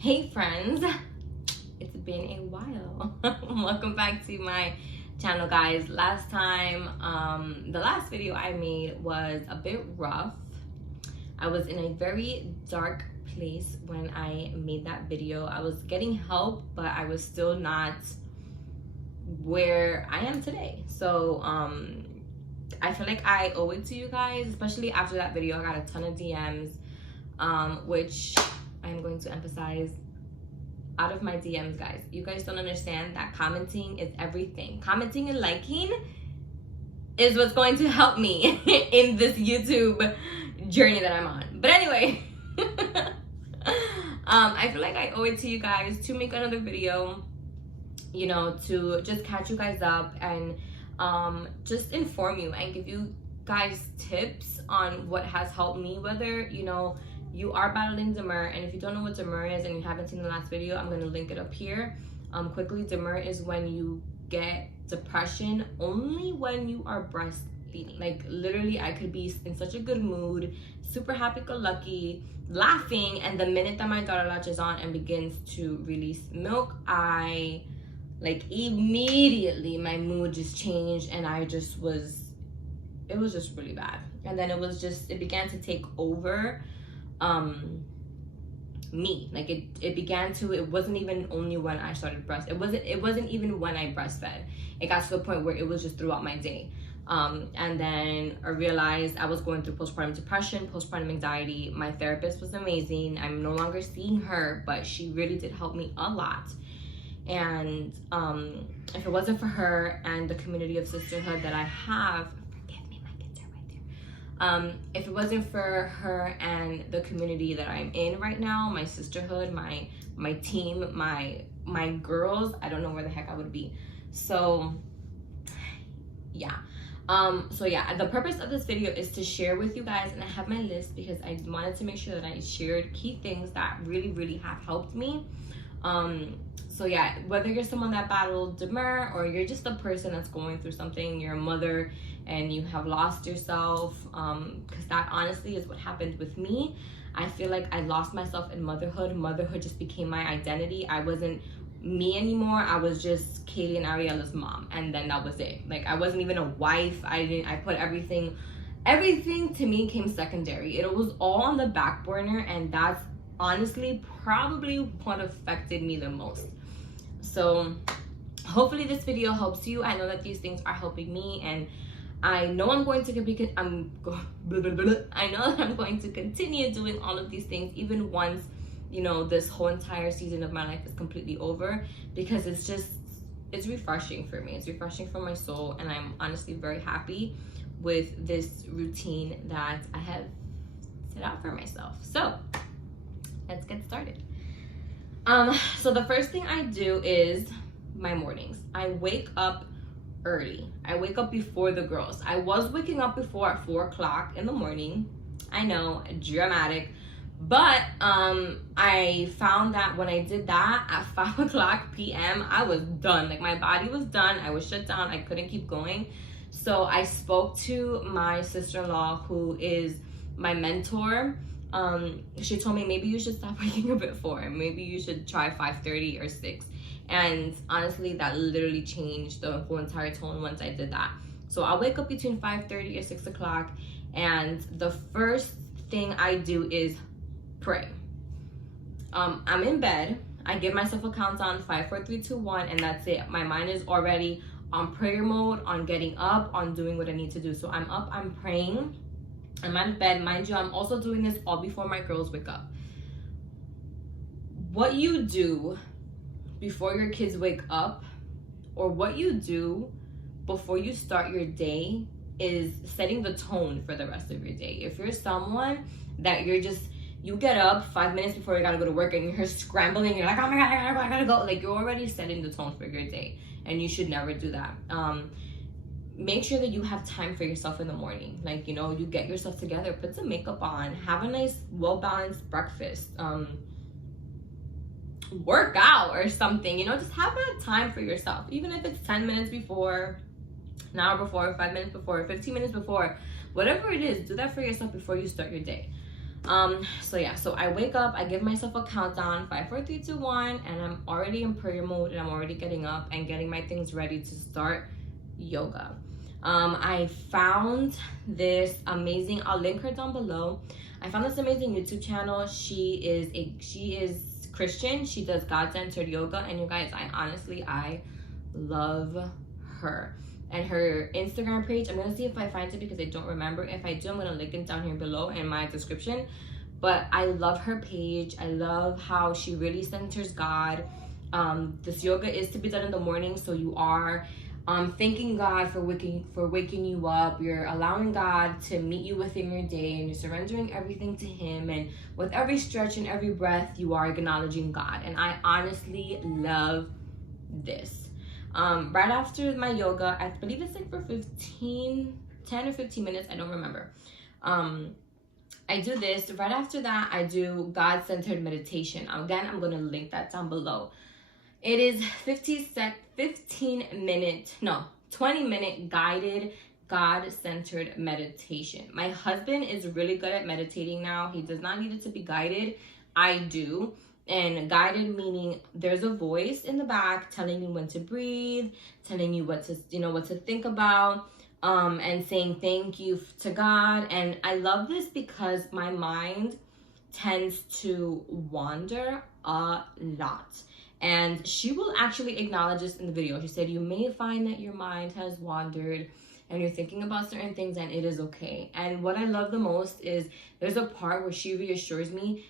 Hey friends, it's been a while. Welcome back to my channel, guys. The last video I made was a bit rough. I was in a very dark place when I made that video. I was getting help, but I was still not where I am today. So I feel like I owe it to you guys, especially after that video. I got a ton of DMs, which I'm going to emphasize, out of my DMs, guys. You guys don't understand that commenting is everything. Commenting and liking is what's going to help me in this YouTube journey that I'm on. But anyway, I feel like I owe it to you guys to make another video, you know, to just catch you guys up and just inform you and give you guys tips on what has helped me, whether, you know, you are battling D-MER. And if you don't know what D-MER is and you haven't seen the last video, I'm going to link it up here. Quickly, D-MER is when you get depression only when you are breastfeeding. Like, literally, I could be in such a good mood, super happy-go-lucky, laughing, and the minute that my daughter latches on and begins to release milk, immediately my mood just changed, and it was just really bad. And then it began to take over me. Like, it wasn't even only when I started it wasn't even when I breastfed. It got to the point where it was just throughout my day. And then I realized I was going through postpartum depression, postpartum anxiety. My therapist was amazing. I'm no longer seeing her, but she really did help me a lot. And if it wasn't for her and the community of sisterhood that I have, if it wasn't for her and the community that I'm in right now, my sisterhood, my team, my girls, I don't know where the heck I would be. So yeah. The purpose of this video is to share with you guys, and I have my list because I wanted to make sure that I shared key things that really, really have helped me. So yeah, whether you're someone that battled D-MER or you're just a person that's going through something, you're a mother and you have lost yourself, because that honestly is what happened with me. I feel like I lost myself in motherhood. Motherhood just became my identity. I wasn't me anymore. I was just Katie and Ariella's mom, and then that was it. Like, I wasn't even a wife. I put everything to me came secondary. It was all on the back burner, and that's honestly probably what affected me the most. So hopefully this video helps you. I know that these things are helping me, and I know I'm going to continue doing all of these things even once, you know, this whole entire season of my life is completely over, because it's refreshing for me. It's refreshing for my soul, and I'm honestly very happy with this routine that I have set out for myself. So let's get started. So the first thing I do is my mornings. I wake up early. I wake up before the girls. I was waking up before at 4 o'clock in the morning. I know, dramatic. But I found that when I did that at 5 o'clock p.m., I was done. Like, my body was done. I was shut down. I couldn't keep going. So I spoke to my sister-in-law, who is my mentor. She told me, maybe you should stop waking up at 4. Maybe you should try 5:30 or 6. And honestly, that literally changed the whole entire tone once I did that. So I'll wake up between 5:30 or 6 o'clock, and the first thing I do is pray. I'm in bed. I give myself a countdown, 5, 4, 3, 2, 1, and that's it. My mind is already on prayer mode, on getting up, on doing what I need to do. So I'm up, I'm praying, I'm in bed. Mind you, I'm also doing this all before my girls wake up. What you do before your kids wake up, or what you do before you start your day, is setting the tone for the rest of your day. If you're someone that you get up 5 minutes before you gotta go to work and you're scrambling, you're like, oh my god, I gotta go. Like, you're already setting the tone for your day, and you should never do that. Make sure that you have time for yourself in the morning. Like, you know, you get yourself together, put some makeup on, have a nice, well-balanced breakfast, work out or something, you know, just have that time for yourself. Even if it's 10 minutes before, an hour before, 5 minutes before, 15 minutes before, whatever it is, do that for yourself before you start your day. So I wake up, I give myself a countdown, 5, 4, 3, 2, 1, and I'm already in prayer mode, and I'm already getting up and getting my things ready to start yoga. I found this amazing, I'll link her down below. I found this amazing YouTube channel. She is Christian. She does God-centered yoga, and you guys, I love her. And her Instagram page, I'm gonna see if I find it because I don't remember. If I do, I'm gonna link it down here below in my description. But I love her page. I love how she really centers God. This yoga is to be done in the morning, so you are thanking God for waking you up. You're allowing God to meet you within your day, and you're surrendering everything to Him. And with every stretch and every breath, you are acknowledging God. And I honestly love this. Right after my yoga, I believe it's like for 10 or 15 minutes, I don't remember. I do this. Right after that, I do God-centered meditation. Again, I'm going to link that down below. It is 20-minute guided God-centered meditation. My husband is really good at meditating now. He does not need it to be guided. I do. And guided meaning there's a voice in the back telling you when to breathe, telling you what to think about, and saying thank you to God. And I love this because my mind tends to wander a lot. And she will actually acknowledge this in the video. She said, you may find that your mind has wandered and you're thinking about certain things, and it is okay. And what I love the most is there's a part where she reassures me,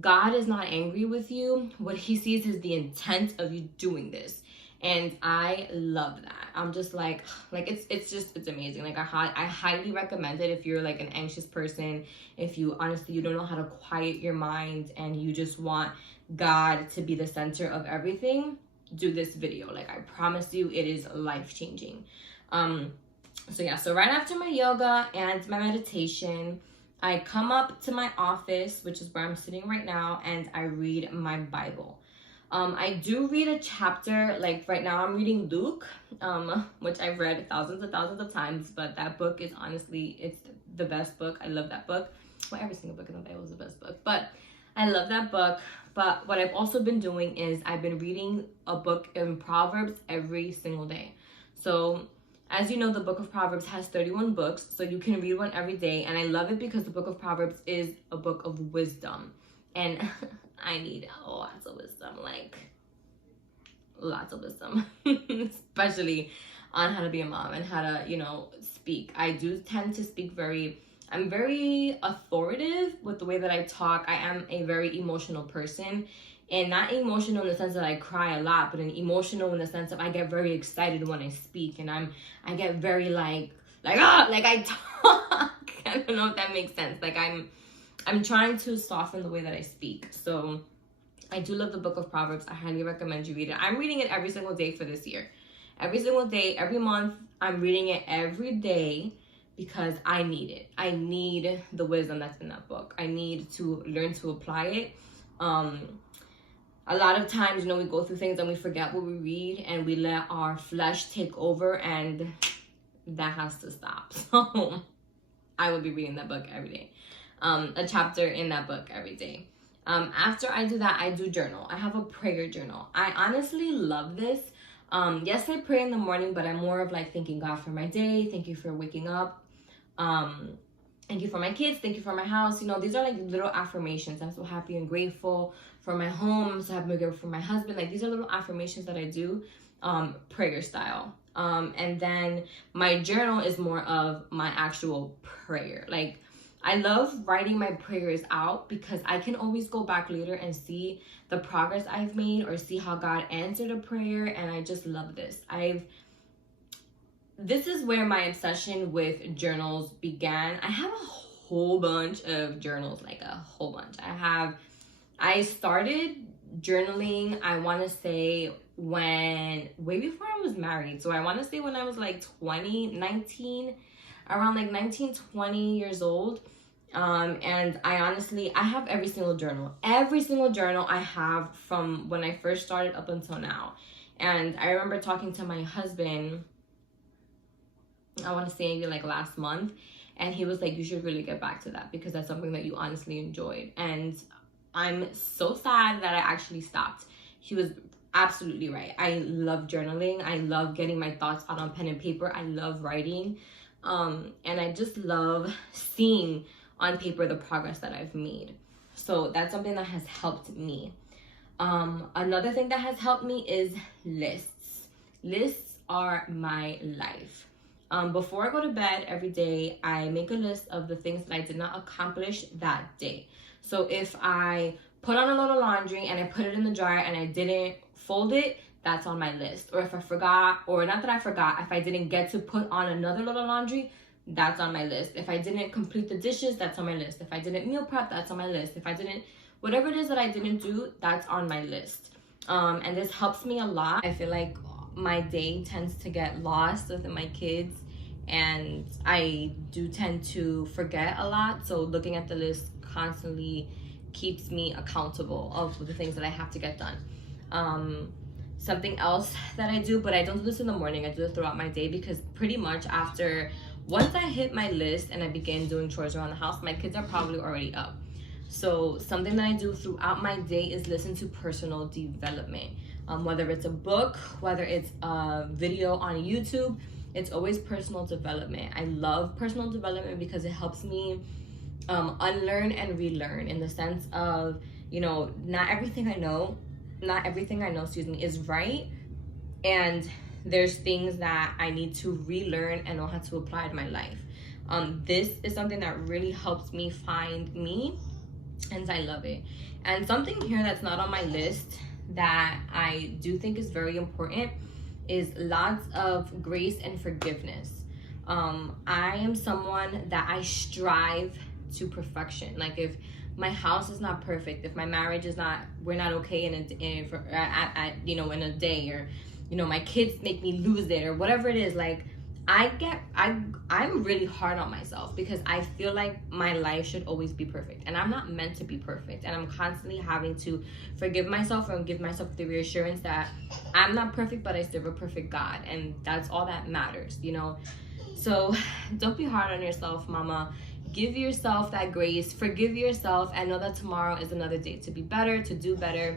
God is not angry with you. What He sees is the intent of you doing this. And I love that. I'm just like it's amazing. Like I highly recommend it if you're like an anxious person, if you honestly don't know how to quiet your mind and you just want God to be the center of everything, do this video. Like I promise you, it is life-changing. So right after my yoga and my meditation, I come up to my office, which is where I'm sitting right now, and I read my Bible. I do read a chapter. Like right now I'm reading Luke, which I've read thousands of times, but that book is honestly, it's the best book. I love that book. Well, every single book in the Bible is the best book, but I love that book. But what I've also been doing is I've been reading a book in Proverbs every single day. So as you know, the book of Proverbs has 31 books, so you can read one every day. And I love it because the book of Proverbs is a book of wisdom. And I need lots of wisdom, like lots of wisdom, especially on how to be a mom and how to, speak. I do tend to speak I'm very authoritative with the way that I talk. I am a very emotional person. And not emotional in the sense that I cry a lot, but an emotional in the sense of I get very excited when I speak, and I get very like I talk. I don't know if that makes sense. Like I'm trying to soften the way that I speak. So I do love the book of Proverbs. I highly recommend you read it. I'm reading it every single day for this year. Every single day, every month, I'm reading it every day because I need it. I need the wisdom that's in that book. I need to learn to apply it. A lot of times, we go through things and we forget what we read and we let our flesh take over, and that has to stop. So I will be reading that book every day. A chapter in that book every day. After I do that, I do journal. I have a prayer journal. I honestly love this. Yes, I pray in the morning, but I'm more of like thanking God for my day. Thank you for waking up. Thank you for my kids. Thank you for my house. These are like little affirmations. I'm so happy and grateful for my home. I'm so happy and grateful for my husband. Like these are little affirmations that I do, prayer style. And then my journal is more of my actual prayer. Like I love writing my prayers out because I can always go back later and see the progress I've made or see how God answered a prayer. And I just love this. This is where my obsession with journals began. I have a whole bunch of journals, like a whole bunch. I started journaling, I want to say way before I was married. So I want to say when I was like 19, around like 19, 20 years old. And I have every single journal I have from when I first started up until now. And I remember talking to my husband, I want to say maybe like last month, And he was like, you should really get back to that because that's something that you honestly enjoyed. And I'm so sad that I actually stopped. He was absolutely right. I love journaling. I love getting my thoughts out on pen and paper. I love writing. And I just love seeing on paper the progress that I've made. So that's something that has helped me. Another thing that has helped me is lists. Lists are my life. Before I go to bed every day, I make a list of the things that I did not accomplish that day. So if I put on a load of laundry and I put it in the dryer and I didn't fold it, that's on my list. Or if I forgot, or not that I forgot, if I didn't get to put on another load of laundry, that's on my list. If I didn't complete the dishes, that's on my list. If I didn't meal prep, that's on my list. If I didn't, whatever it is that I didn't do, that's on my list. And this helps me a lot. I feel like my day tends to get lost within my kids, and I do tend to forget a lot. So looking at the list constantly keeps me accountable of the things that I have to get done. Something else that I do, but I don't do this in the morning, I do it throughout my day, because pretty much once I hit my list and I begin doing chores around the house, my kids are probably already up. So something that I do throughout my day is listen to personal development. Whether it's a book, whether it's a video on YouTube, it's always personal development. I love personal development because it helps me unlearn and relearn, in the sense of, not everything I know, is right. And there's things that I need to relearn and know how to apply to my life. This is something that really helps me find me, and I love it. And something here that's not on my list that I do think is very important is lots of grace and forgiveness. I am someone that I strive to perfection. Like, if my house is not perfect, if my marriage is not, we're not okay in a day, or my kids make me lose it, or whatever it is, like, I'm really hard on myself because I feel like my life should always be perfect, and I'm not meant to be perfect. And I'm constantly having to forgive myself and give myself the reassurance that I'm not perfect, but I serve a perfect God, and that's all that matters, So don't be hard on yourself, mama. Give yourself that grace, forgive yourself, and know that tomorrow is another day to be better, to do better.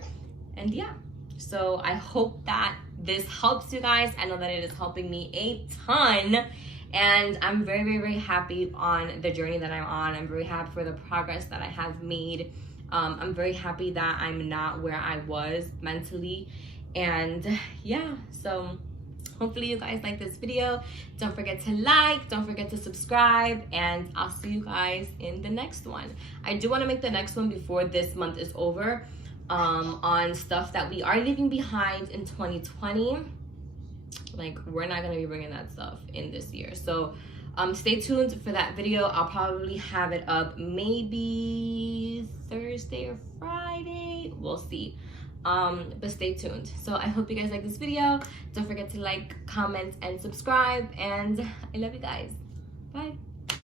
And yeah, so I hope that this helps you guys. I know that it is helping me a ton, and I'm very, very, very happy on the journey that I'm on. I'm very happy for the progress that I have made. I'm very happy that I'm not where I was mentally, and yeah, so hopefully you guys like this video. Don't forget to like, don't forget to subscribe, and I'll see you guys in the next one. I do want to make the next one before this month is over, on stuff that we are leaving behind in 2020. Like, we're not going to be bringing that stuff in this year. So stay tuned for that video. I'll probably have it up maybe Thursday or Friday. We'll see. But stay tuned. So I hope you guys like this video. Don't forget to like, comment, and subscribe, and I love you guys.